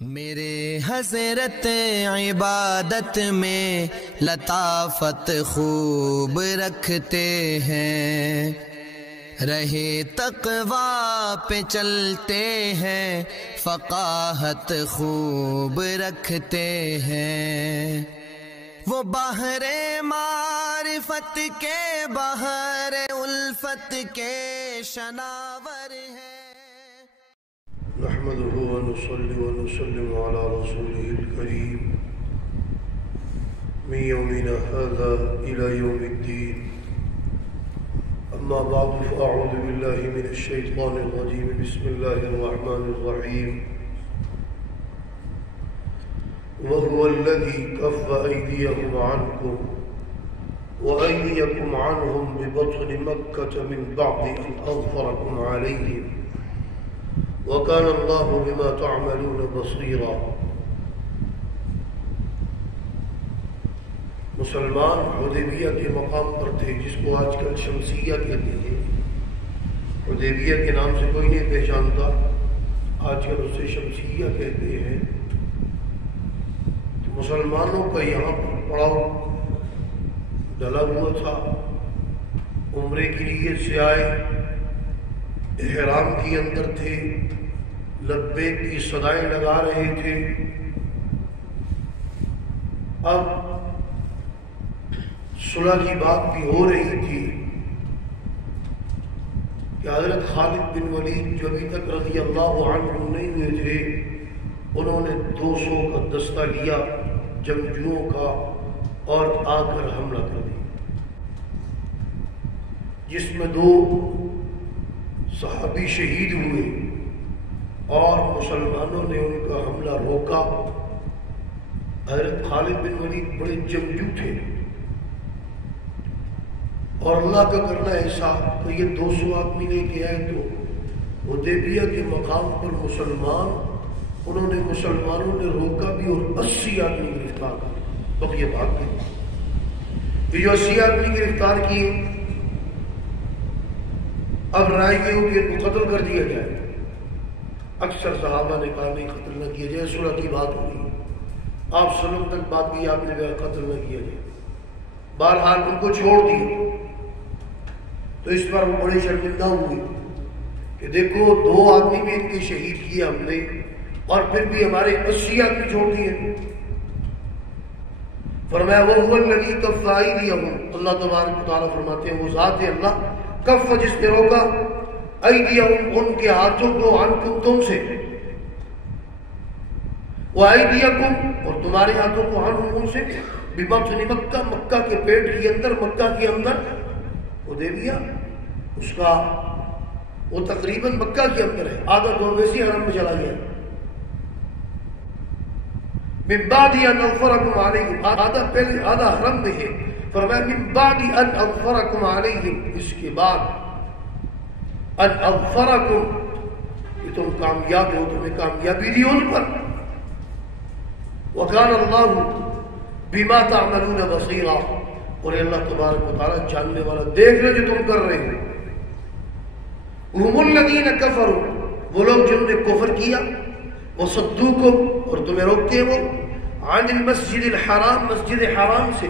میرے حضرت عبادت میں لطافت خوب رکھتے ہیں، رہے تقویٰ پہ چلتے ہیں، فقاہت خوب رکھتے ہیں۔ وہ بحر معرفت کے بحر الفت کے شناور ہیں۔ نحمده ونصلي ونسلم على رسوله الكريم من يومنا هذا إلى يوم الدين. أما بعد فأعوذ بالله من الشيطان الرجيم. بسم الله الرحمن الرحيم. وهو الذي كف أيديهم عنكم وأيديكم عنهم ببطن مكة من بعد أن أظفركم عليهم وَكَانَ اللَّهُ بِمَا تَعْمَلُونَ بَصِيرًا۔ مسلمان حدیبیہ کے مقام پر تھے، جس کو آج کل شمسیہ کہتے ہیں۔ حدیبیہ کے نام سے کوئی نہیں پہچانتا، آج کل اسے شمسیہ کہتے ہیں۔ مسلمانوں کا یہاں پر پڑاؤ ڈلا ہوا تھا، عمرے کی نیت سے آئے، احرام کے اندر تھے، لبیک کی صدائیں لگا رہے تھے۔ اب صلح کی بات بھی ہو رہی تھی کہ حضرت خالد بن ولید جو ابھی تک رضی اللہ عنہ نہیں ہوئے تھے، انہوں نے 200 کا دستہ لیا جنگجوؤں کا اور آ کر حملہ کر دیا، جس میں 2 صحابی شہید ہوئے اور مسلمانوں نے ان کا حملہ روکا۔ حضرت خالد بن ولید بڑے جنگجو تھے اور اللہ کا کرنا ایسا کہ یہ 200 آدمی لے کے آئے تو حدیبیہ کے مقام پر انہوں نے مسلمانوں نے روکا بھی اور 80 آدمی گرفتار کر بقیہ بھاگ گئے۔ یہ جو 80 آدمی گرفتار کیے، اب رائے یہ ہو کہ ان کو قتل کر دیا جائے۔ اکثر صحابہ نے کہا نہیں، قتل نہ کیا جائے، صلح کی بات ہوئی، آپ سلم تک بات کی، آپ نے کہا قتل نہ کیا جائے۔ بہرحال ان کو چھوڑ دیا تو اس پر وہ بڑے شرمندہ ہوئے کہ دیکھو 2 آدمی بھی ان کے شہید کیے ہم نے، اور پھر بھی ہمارے 80 آدمی چھوڑ دیے۔ فرمایا وَهُوَ الَّذِي كَفَّ أَيْدِيَهُمْ، اللہ تبارک و تعالیٰ فرماتے ہیں وہ ذات ہے اللہ کف، جس نے روکا ایدیہم، ان کے ہاتھوں کو، عنکم، تم سے، وایدیکم، اور تمہارے ہاتھوں کو، عنہم، ان سے، ببطن مکہ، مکہ کے پیٹ کے اندر، مکہ کے اندر حدیبیہ اس کا وہ تقریباً مکہ کے اندر ہے، آدھا دور ویسی حرم میں چلا گیا۔ من بعد ان اظفرکم علیہم، آدھا پہلے آدھا حرم میں ہے، فرمایا من بعد ان اظفرکم علیہم، اس کے بعد ان اظفرکم، کہ تم کامیاب ہو، تمہیں کامیابی دی ان پر۔ وکان اللہ بما تعملون بصیرا، اور اللہ تبارک و تعالیٰ جاننے والا، دیکھ رہے جو تم کر رہے ہو۔ هم الذین کفروا، وہ لوگ جنہوں نے کفر کیا، وصدوکم، اور تمہیں روکتے ہیں وہ، عن المسجد الحرام، مسجد حرام سے،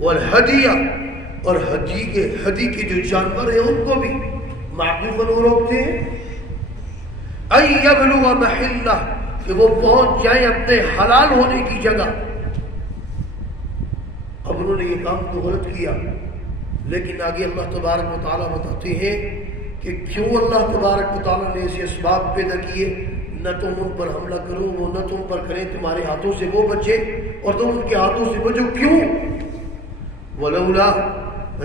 والہدی، اور ہدی کے جو جانور ہیں ان کو بھی معقوفاً وہ روکتے ہیں، ان یبلغ محلہ، کہ وہ پہنچ جائیں اپنے حلال ہونے کی جگہ۔ اب انہوں نے یہ کام تو غلط کیا، لیکن آگے اللہ تبارک و تعالیٰ بتاتے ہیں کہ کیوں اللہ تبارک و تعالیٰ نے ایسے اسباب پیدا کیے، نہ تم ان پر حملہ کرو، وہ نہ تم پر کریں، تمہارے ہاتھوں سے وہ بچے اور تم ان کے ہاتھوں سے بچو، کیوں؟ ولولا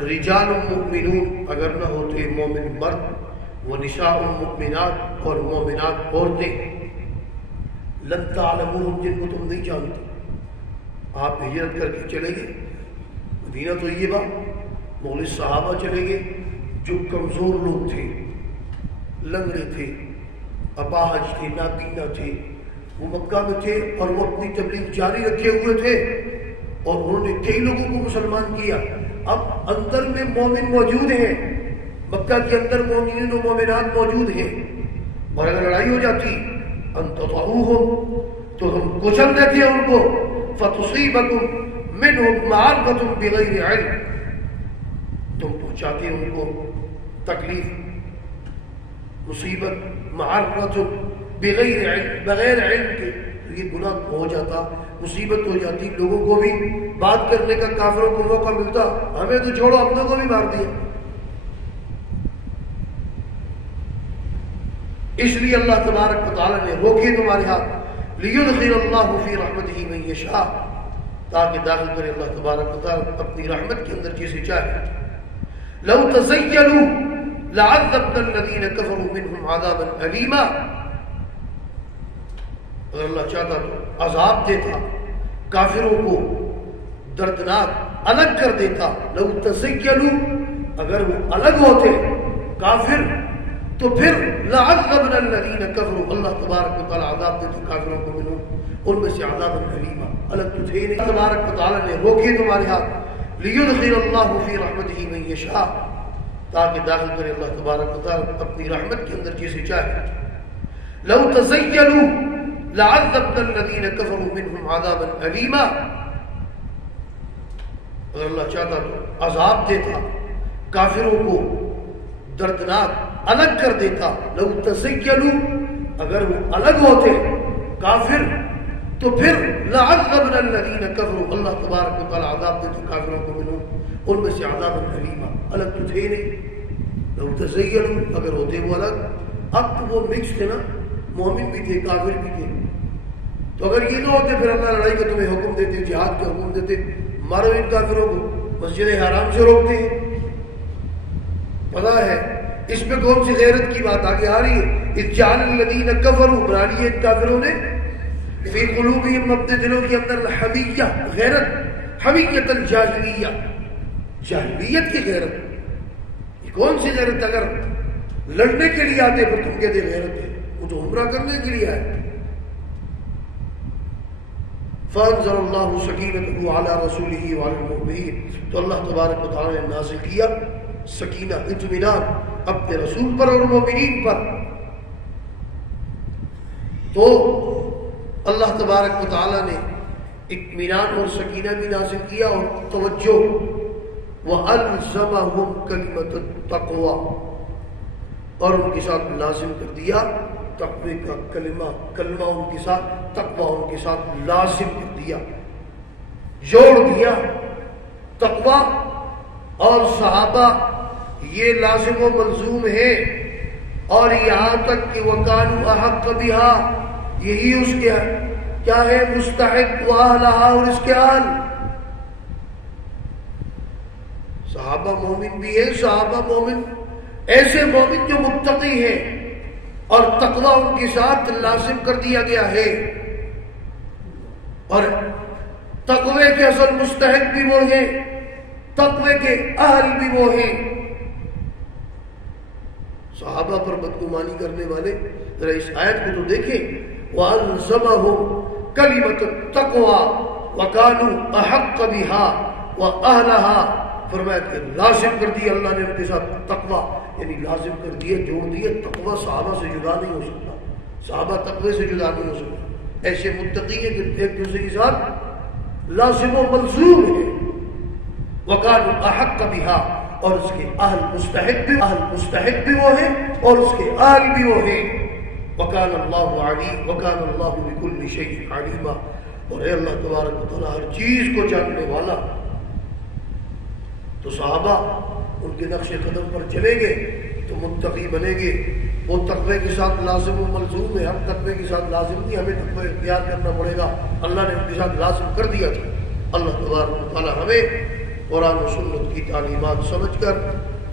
رجال مؤمنون، اگر نہ ہوتے مومن مرد، ونساء مؤمنات، اور مومنات عورتیں، لن تعلموہم، جن کو تم نہیں جانتے۔ آپ ہجرت کر کے چلے گئے مدینہ طیبہ، مخلص صحابہ چلے گئے جو کمزور لوگ تھے، لنگڑے تھے، اپاہج تھے، نابینا تھے، وہ مکہ میں تھے اور وہ اپنی تبلیغ جاری رکھے ہوئے تھے اور انہوں نے کئی لوگوں کو مسلمان کیا۔ اب اندر میں مومن موجود ہیں، مکہ کے اندر مومنین و مومنات موجود ہیں، اور اگر لڑائی ہو جاتی अन ततऊहुम, तो हम कुचल देते हैं उनको, फतुसीबकुम मिनहुम मअरबतुन बिगैरि इल्म, तुम पहुंचाते हैं उनको तकलीफ, मुसीबत, मअरबतुन बिगैरि इल्म, बगैर इल्म के, तो ये गुनाह हो जाता, मुसीबत हो जाती, लोगों को भी बात करने का काफिरों को मौका मिलता, हमें तो छोड़ो अपनों को भी मार दिया। इसलिए अल्लाह तबारक व तआला ने रोके तुम्हारे हाथ, लियुदखिलल्लाहु फी रहमतिही मन यशा, ताकि दाखिल करे अल्लाह तबारक व तआला अपनी रहमत के अंदर जिसे चाहे। लौ तज़य्यलू लअज़्ज़बना अल्लज़ीना कफ़रू मिनहुम अज़ाबन अलीमा, अगर अल्लाह चाहता तो अजाब देता, काफिरों को दर्दनाक अलग कर देता। लौ तज़य्यलू, अगर वो अलग होते काफिर, तो फिर लअज़्ज़बना अल्लज़ीना कफ़रू, अल्लाह तबारक व तआला अजाब देते काफिरों को, मिनहुम उनमें से अज़ाबन अलीमा, अलग तो थे नहीं। तबारक व तआला ने रोके तुम्हारे हाथ, लियुदखिलल्लाहु फी रहमतिही मन यशा, ताकि दाखिल करे अल्लाह तबारक व तआला अपनी रहमत के अंदर जिसे चाहे। लौ तज़य्यलू लअज़्ज़बना अल्लज़ीना कफ़रू मिनहुम अज़ाबन अलीमा, अगर अल्लाह चाहता तो अजाब देता, काफिरों को दर्दनाक अलग कर देता। लौ तज़य्यलू, अगर वो अलग होते काफिर, तो फिर लअज़्ज़बना अल्लज़ीना कफ़रू, अल्लाह तबारक व तआला अजाब देते काफिरों को, मिनहुम उनमें से अज़ाबन अलीमा, अलग तो थे नहीं। लौ तज़य्यलू, अगर होते वो अलग, अब तो वो मिक्स थे ना, मोमिन भी थे काफिर भी थे, तो अगर ये ना होते फिर अल्लाह लड़ाई का तुम्हें हुक्म देते, जिहाद का हुक्म देते, मारो इन काफिरों को, मस्जिद हराम से रोकते हैं। पता है इसमें कौन सी गैरत की बात आगे आ रही है? इस जालल्लज़ीना कफ़रू, बना लिए काफिरों ने, फी क़ुलूबिहिम, अपने दिलों के अंदर, हमिय्या, गैरत, हमिय्यतल जाहिलिया, जाहिलियत की गैरत। ये कौन सी गैरत? अगर लड़ने के लिए आते फिर तुम कहते गैरत है, वो तो उम्रा करने के लिए आए। फ़अंज़लल्लाहु सकीनतहु अला रसूलिही व अलल मुमिनीन, तो अल्लाह तबारक व तआला ने नाज़िल किया सकीना, इत्मीनान अपने रसूल पर और मोमिनीन पर। तो अल्लाह तबारक व तआला ने इत्मीनान और सकीना भी नाज़िल किया, और तवज्जो, व अल्ज़महुम कलिमतत तक़वा, और उनके साथ लाजिम कर दिया तक़वे का कलमा, कलमा उनके साथ, तक़वा उनके साथ लाजिम कर दिया, जोड़ दिया। तक़वा और सहाबा ये लाजिम व मलजूम है, और यहाँ तक कि वकानु अहक़्क़ बिहा, यही उसके क्या है, मुस्तहिक़ व अहलहा, और इसके अहल। सहाबा मोमिन भी है, सहाबा मोमिन ऐसे मोमिन जो मुत्तकी है, और तक़वा उनके साथ लाजिम कर दिया गया है, और तक़वे के असल मुस्तहिक़ भी वो है, तक़वे के अहल भी वो हैं। सहाबा पर बदगुमानी करने वाले जरा इस आयत को तो देखें, वअल्ज़महुम कलिमतत तक़वा व कानू अहक़्क़ बिहा व अहलहा, फरमाया कि लाजिम कर दिया अल्लाह ने उनके साथ तक़वा, यानी लाजिम कर दिया, जोड़ दिया। तक़वा सहाबा से जुदा नहीं हो सकता, सहाबा तक़वे से जुदा नहीं हो सकता। ऐसे मुत्तकी हैं कि एक दूसरे के साथ लाजिम व मलज़ूम है। वकानु अहक़्क़ बिहा, और उसके अहल मुस्तहिक़ भी वो है, और उसके अहल भी वो है। वकान अल्लाहु अलीम, वकान अल्लाहु बिकुल्लि शैइन अलीमा, और अल्लाह तबारक व तआला हर चीज को जानने वाला। तो सहाबा उनके नक्शे कदम पर चलेंगे तो मुत्तकी बनेंगे। वो तक़वे के साथ लाजिम व मलज़ूम है, हम तक़वे के साथ लाजिम नहीं, हमें तक़वा इख्तियार करना पड़ेगा। अल्लाह ने उनके साथ लाजिम कर दिया था। अल्लाह तबारक व तआला हमें कुरान और सुन्नत की तालीमात समझकर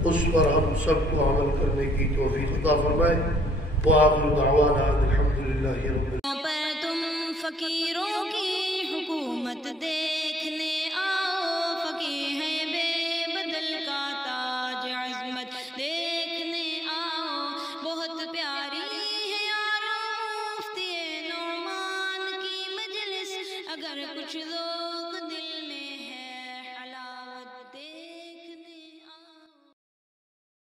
उस पर हम सबको अमल करने की तौफीक अता फरमाए। व आखिरु दअवाना अल्हम्दुलिल्लाहि रब्बिल आलमीन। तुम फकीरों की हुकूमत देखने